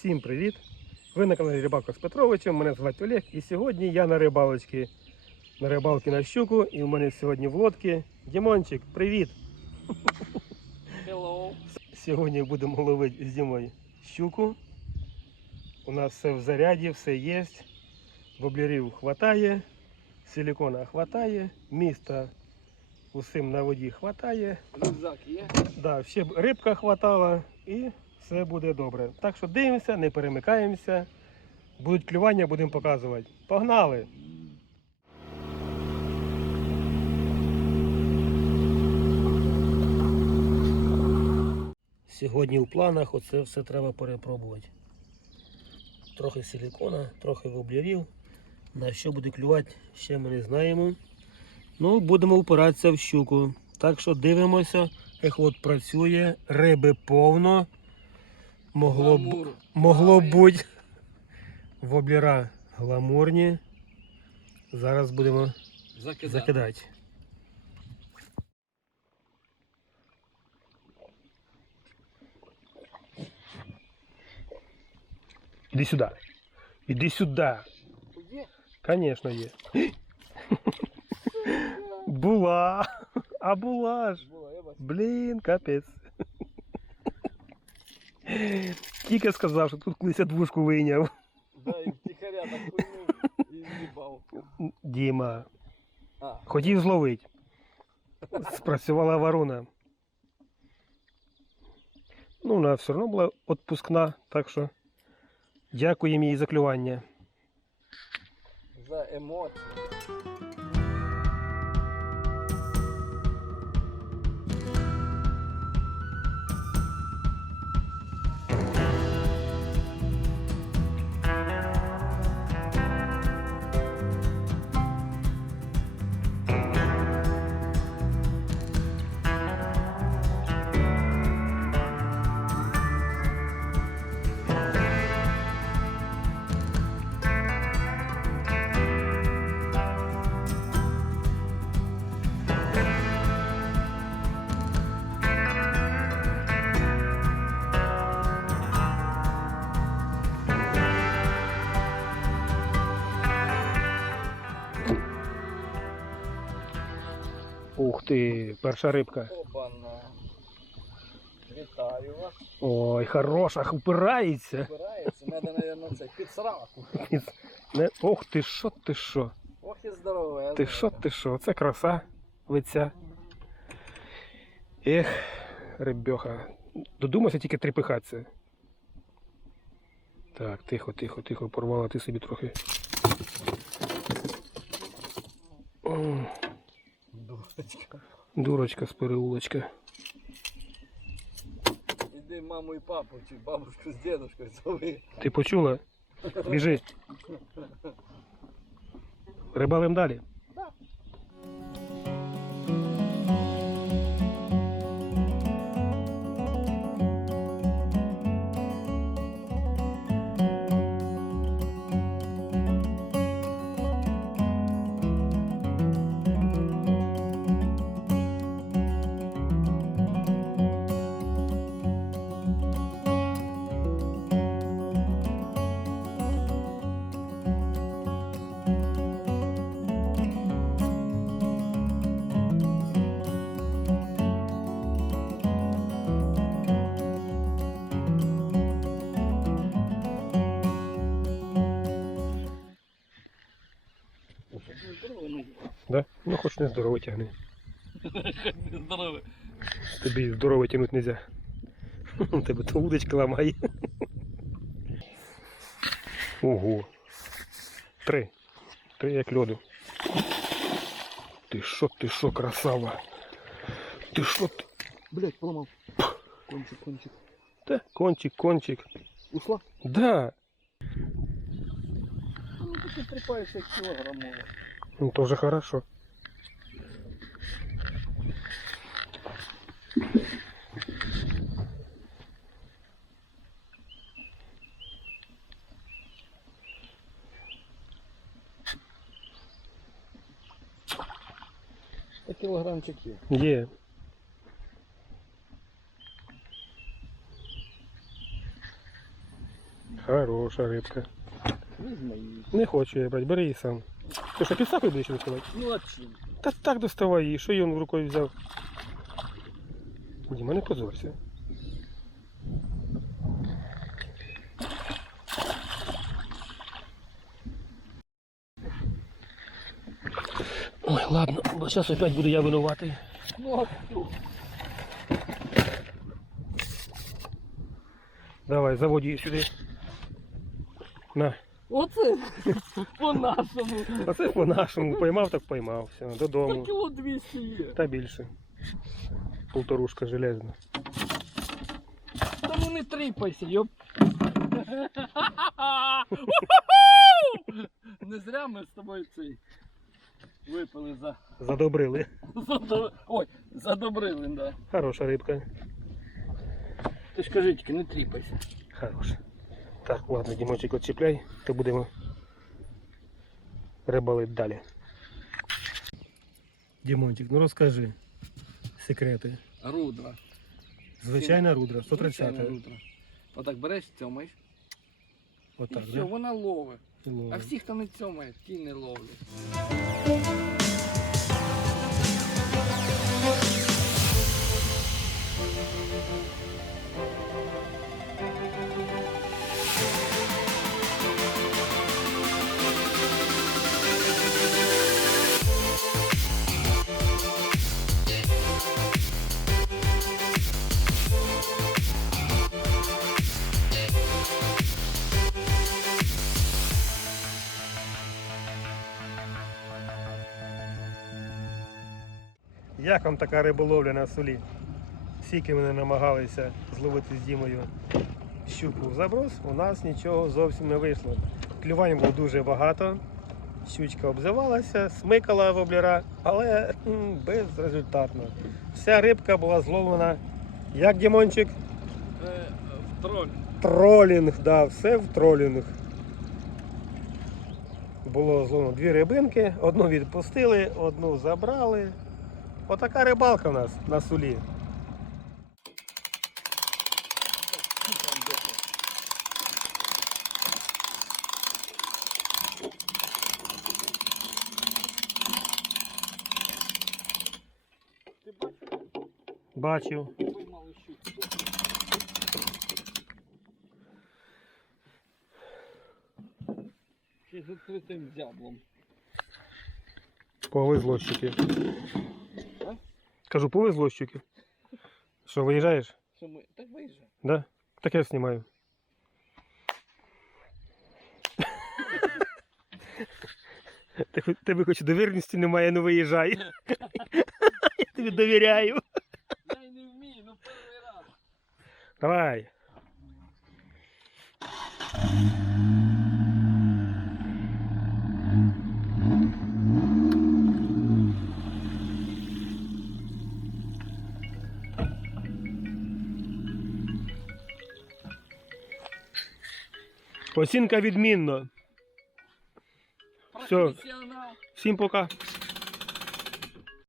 Всім привіт! Ви на каналі Рибалка з Петровичем. Мене звати Олег. І сьогодні я на рибалочці. На рибалки на щуку. І в мене сьогодні в лодці Дімончик, привіт! Hello. Сьогодні будемо ловити з Дімою щуку. У нас все в заряді, все є. Воблерів хватає, силікона хватає, міста усім на воді хватає. Рюкзак є? Да, ще рибка хватала і все буде добре. Так що дивимося, не перемикаємося. Будуть клювання, будемо показувати. Погнали! Сьогодні в планах оце все треба перепробувати. Трохи силікона, трохи воблерів. На що буде клювати, ще ми не знаємо. Ну, будемо впиратися в щуку. Так що дивимося, ехот працює, риби повно. Могло, б, Гламур. могло Плаває. бути воблера гламурні. Зараз будемо Закидати. закидати. Іди сюди. Іди сюди. Є? Звісно, є. Була. А була ж. Була, я бачу. Блін, капець. Тільки сказав, що тут колись я двушку вийняв. Да, і втихаря так хуйнув і з'їбав. Діма. А, Хотів зловити. Спрацювала ворона. Ну, вона все одно була відпускна, так що дякуємо їй за клювання. за емоції. Ух ти, перша рибка. Опана. Вітаю вас. Ой, хороша, упирається. Збирається. Надо, наверное, це під сраку. Ох ти що, ти що? Ох і здорове. Ти що, ти що? Це краса лиця. Ех, рибьоха. Додумався тільки трепихатися. Так, тихо, тихо, тихо, порвала ти собі трохи. Дурочка. Дурочка з переулочка. Іди маму і папу, чи бабушку з дедушкою зови. Ти почула? Біжи. Рибалим далі. Да? Ну хоч не здорово тягни. Здорове. Тобі здорово тягнути нельзя. У тебе то удочка ламає. Ого. Три. Три як льоду. Ти що, ти що, красава? Ти що ти? Блять, поламав. Кончик, кончик. Та, кончик, кончик. Ушла? Да. Ну, ти тріпаєш як кілограмове. Ну тоже хорошо. Та кілограмчик є. Є. Хороша рибка. Візьми її. Не хочу я брати, бери її сам. Ти що, підсакою будеш відкривати? Ну а чим? Та так доставай її, що її він рукою взяв. Діма, не позорся. Ой, ладно, бо зараз опять буду я винуватий. Ну а хто? Давай, заводь її сюди. На. Оце по-нашому. А це по-нашому. Поймав, так поймав. Все, Та додому. кіло 200 є. Та більше. Полторушка железна. Та ну не тріпайся, йоп. Не зря ми з тобою цей випили за. Задобрили. за ой, задобрили, да. Хороша рибка. Ти ж кажи, тільки не тріпайся. Хороша. Так, ладно, Дімочек, відчіпляй, то будемо рибалити далі. Дімончик, ну розкажи секрети. Рудра. Звичайна рудра, Звичайна 130. рудра. Отак береш, цьомаєш. І Отак, все, да? вона ловить. А всі, хто не цьомає, ті не ловлять. Як вам така риболовля на солі? Скільки ми не намагалися зловити з Дімою щуку в заброс, у нас нічого зовсім не вийшло. Клювань було дуже багато, щучка обзивалася, смикала воблера, але безрезультатно. Вся рибка була зловлена, як Дімончик, Е, в троль. тролінг, да, все в тролінг. Було зловлено дві рибинки, одну відпустили, одну забрали. Отака рибалка в нас на сулі. Ти Бачив. щуку. Ще з відкритим зяблом. Повезло щуки. А? Кажу, повезло щуки. Що, виїжджаєш? Що ми... Так виїжджай. Да? Так я знімаю. Ти хоч- Тебе хоч довірності немає, ну виїжджай. Я тобі довіряю. Я й не вмію, ну перший раз. Давай. Оцінка відмінно. Все. Всім пока.